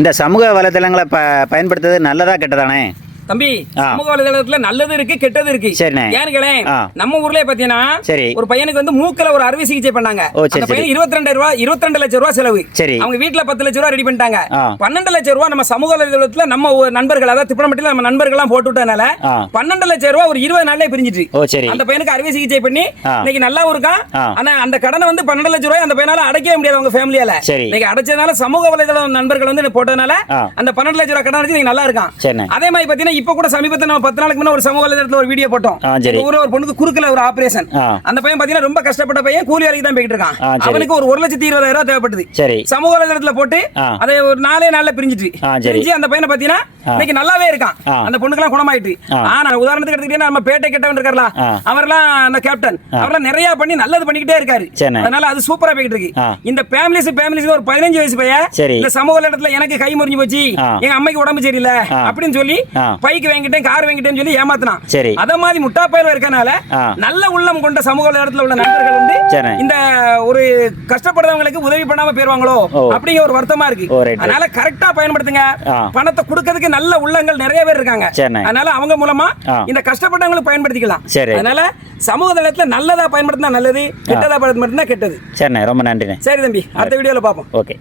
இந்த சமூக வலைதளங்களை பயன்படுத்துறது நல்லதா கெட்டதானே? தம்பி, சமூக வலைதளத்துல நல்லது இருக்கு, கெட்டது இருக்கு. ஏன்னு நம்ம ஊர்லயே பாத்தீங்கன்னா ஒரு பையனுக்கு வந்து மூக்கல ஒரு அறுவை சிகிச்சை பண்ணாங்க. அந்த பையன் 22 லட்சம் ரூபாய் செலவு. அவங்க வீட்டுல 10 லட்சம் ரூபாய் ரெடி பண்ணிட்டாங்க. 12 லட்சம் ரூபாய் நம்ம சமூக வலைதளத்துல நம்ம நண்பர்கள், அதாவது திப்பனப்பட்டியில நம்ம நண்பர்கள் எல்லாம் போட்டு விட்டனால 12 லட்சம் ரூபாய் ஒரு 20 நாள்லயே பிரிஞ்சிட்டு அந்த பையனுக்கு அறுவை சிகிச்சை பண்ணி இன்னைக்கு நல்லா இருக்கான். ஆனா அந்த கடனை வந்து 12 லட்சம் ரூபாய் அந்த பையனால அடைக்கவே முடியாது. அவங்க ஃபேமிலியால இன்னைக்கு அடைச்சதுனால சமூக வலைதளம் நண்பர்கள் வந்து போட்டதுனால அந்த 12 லட்சம் ரூபாய் கடன் அடைச்சு நல்லா இருக்கான். அதே மாதிரி பாத்தீங்கன்னா இப்ப கூட சமீபத்துல நம்ம 10 நாளுக்கு முன்ன ஒரு சமூக வலைதளத்துல ஒரு வீடியோ போட்டோம். ஊர்ல ஒரு பொண்ணுக்கு குறுக்குல ஒரு ஆபரேஷன். அந்த பையன் பாத்தீங்கன்னா ரொம்ப கஷ்டப்பட்ட பையன், கூலி வேலைக்கு தான் போயிட்டு இருக்கான். அவனுக்கு ஒரு 1,20,000 ரூபாய் தேவைப்படுது. சமூக வலைதளத்துல போட்டு அதை ஒரு 4 நாள்ல பிரிஞ்சிட்டு அந்த பையனை பாத்தீங்கன்னா இன்னைக்கு நல்லாவே இருக்கான். அந்த பொண்ணுக்கெல்லாம் குணமாயிட்டு. ஆனா உதாரணத்துக்கு எடுத்துக்கிட்டீங்கன்னா நம்ம பேட்டை கெட்டவன் இருக்கார்ல, அவர்லாம் அந்த கேப்டன், அவர்லாம் நிறைய பண்ணி நல்லது பண்ணிக்கிட்டே இருக்காரு. அதனால அது சூப்பரா போயிட்டு இருக்கு. இந்த ஃபேமிலிஸ் ஒரு 15 வயசு பையன் இந்த சமூக வலைதளத்துல எனக்கு கை முறிஞ்சு போச்சு, எங்க அம்மைக்கு உடம்பு சரியில்லை அப்படின்னு சொல்லி பைக் வாங்கிட்டேன், கார் வாங்கிட்டேன்னு சொல்லி ஏமாத்தினான். அத மாதிரி முட்டா பயில இருக்கனால நல்ல உள்ளம் கொண்ட சமூக வலைதளத்துல உள்ள நண்பர்கள் வந்து இந்த ஒரு கஷ்டப்படுறவங்களுக்கு உதவி பண்ணாம போயிருவாங்களோ அப்படிங்கிற ஒரு வருத்தமா இருக்கு. அதனால கரெக்டா பயன்படுத்துங்க. பணத்தை கொடுக்கிறதுக்கு நல்ல உள்ளங்கள் நிறைய பேர் இருக்காங்க. அதனால அவங்க மூலமா இந்த கஷ்டப்பட்டவங்களுக்கு பயன்படுத்திக்கலாம். அதனால சமூக வலைதளத்துல நல்லதா பயன்படுத்தினா நல்லது, கெட்டதா பயன்படுத்தினா கெட்டது. ரொம்ப நன்றி. சரி தம்பி, அடுத்த வீடியோல பாப்போம். ஓகே.